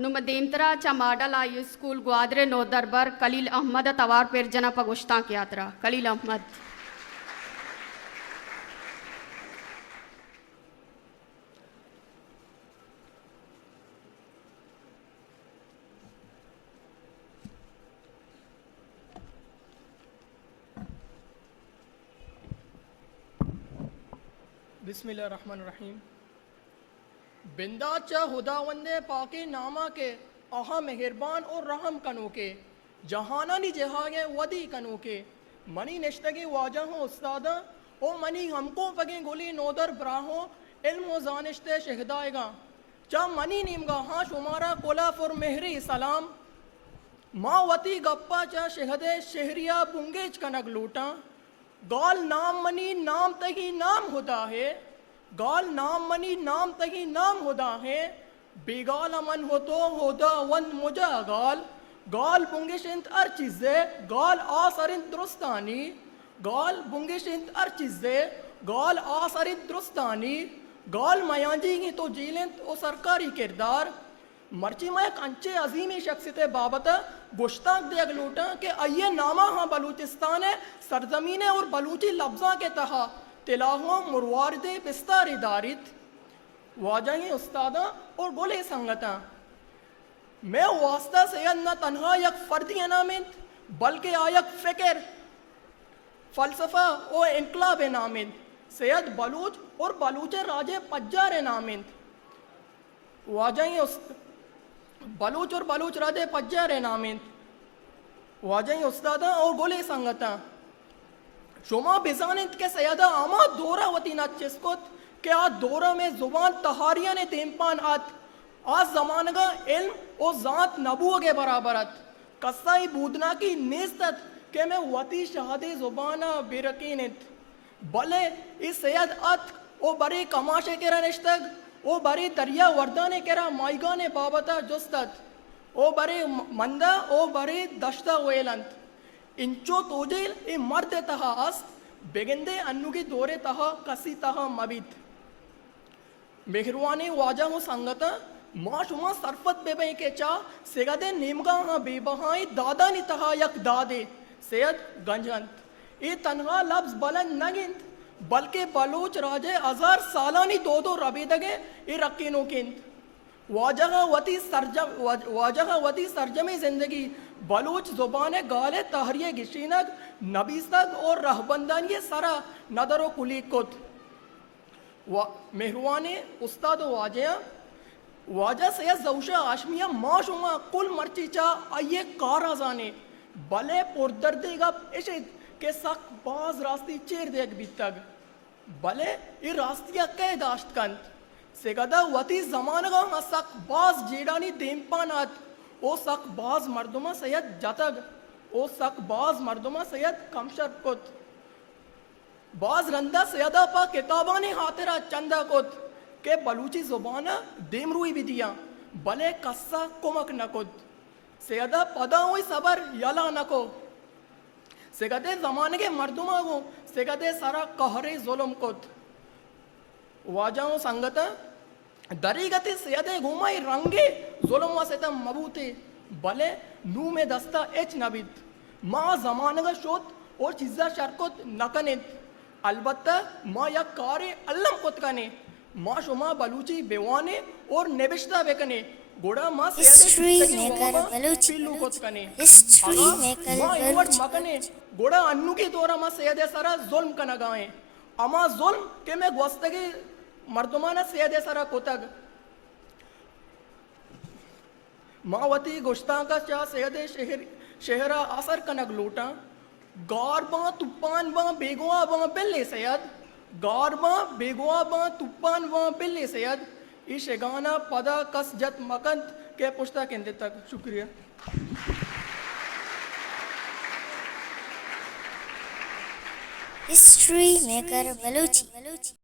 नुमदीमतरा चा model high school ग्वादरे no दरबार कलील अहमद तवार पेरजना पगुश्ता की यात्रा कलील अहमद बिस्मिल्लाहिर्रहमानिर्रहीम। बिंदाचा खुदावंदे पाके नामा के आहा मेहरबान और रहम कनो के जहाना नी जहागे वदी कनो के मनी निश्तगी वाजा हो उस्तादा ओ मनी हमको पगे गोली नोदर ब्राहो इल्म व जानिश्ते शहदाएगा चा मनी नीमगा हाँ शुमारा कोला फुर मेहरी सलाम माँ वती गप्पा चा शहदे शहरिया पुंगेज कनक लूटा गाल नाम मनी नाम तही नाम होता है गाल नाम मनी नाम तही नाम होता है बेगाल अमन हो तो होदा वन मुजा गाल गाल बुंगिशिंत अर चीज़े गाल आसरिन दुरुस्तानी गाल बुंगिशिंत अर चीज़े गाल आसरिन दुरुस्तानी गाल मयांजी ही तो जीलेंत ओ सरकारी किरदार मर्ची में एक अंचे अजीमी शख्सियत बाबत गुश्ताक दे अगलूटा के अये नामा हाँ बलूचिस्तान है सरजमीन और बलूची लफ्जा के तहा तिलाहों मुरवारदे बिस्तारी दारित वाजाही उस्तादा और बोले संगता मैं वास्ता सैयद न तन्हा यक फर्दी अनामिंत बल्कि आयक फिक्र फलसफा और इनकलाब नामिंत सैयद बलूच और बलूच राजे पज्जार नामिंत वाजाही बलूच और बलूच राजे पज्जार नामिंत वाजाही उस्तादा और गोले संगता शुमा बिजानित के सैयदा आमा दौरा वती ना चिस्कुत के आ दौरा में जुबान तहारिया ने तेमपान आत आज जमानगा इल्म और जात नबूअ के बराबरत कसाई बूदना की नेस्तत के मैं वती शहादे जुबाना बेरकीनित भले इस सैयद अत ओ बरे कमाशे के रनिश्तग ओ बरे दरिया वर्दाने केरा माइगाने बाबता जुस्तत ओ बरे मंदा ओ बरे दश्ता वेलंत इंचो तोजेल ए मर्द तहा अस्त बेगंदे अन्नुगी दौरे तहा कसी तहा मबित मेहरवानी वाजा हो संगता माशुमा सरफत बेबई के चा सेगदे नेमगा हाँ बेबहाई दादा नी तहा यक दादे सैयद गंजंत ए तनहा लफ्ज बलन नगिंत बल्कि बलूच राजे हजार सालानी दो रबीदगे ए रकीनो किंत वाजह वती सरजमी जिंदगी बलूच जुबान गाले तहरिय गिशीनग नबीसग और रहबंदन ये सरा नदर कुली कुत मेहरवानी उस्ताद वाजा सैयद जौशा आशमिया माशुमा कुल मर्चीचा आये काराजाने भले पुरदर्देगा इशिद के सक बाज रास्ती चेर देख बीतग भले ये रास्तिया कह दाश्त कंत सेगदा वती जमानगा सक बाज जेडानी देमपानात ओ सक बाज मर्दुमा सैयद जतग ओ सक बाज मर्दुमा सैयद कमशर कुत बाज रंदा सैयदा पा किताबानी हातिरा चंदा कुत के बलूची जुबाना देमरुई भी दिया भले कस्सा कुमक नकुत सैयदा पदा हुई सबर यला नको सेगदे जमाने के मर्दुमा को सेगदे सारा कहरे जुल्म कुत वाजाओ संगता दरीगति सैयदे घुमाई रंगे जुल्म व सितम मबूते भले नू में दस्ता एच नबित माँ जमानगा शोत और चीज़ा शरकुत नकनित अलबत्ता माँ या कारे अल्लम कुत कने माँ शुमा बलूची बेवाने और नेबिश्ता बेकने गोड़ा माँ पिल्लू कुत कने माँ इवट मकने गोड़ा अन्नू की तोरा माँ सैयदे सारा जुल्म कना गाएं अमा जुल्म के मैं gwastagi मर्दुमाना सैयदे सारा कुतग मावती गुश्ता का चा सैयदे शहरा असर कनक लूटा गारबा तुप्पान बा बेगुआ बा बिल्ले सैयद गारबा बेगुआ बा तुप्पान बा बिल्ले सैयद इस गाना पदा कस जत मकंत के पुश्ता केंद्र तक शुक्रिया हिस्ट्री मेकर बलूची।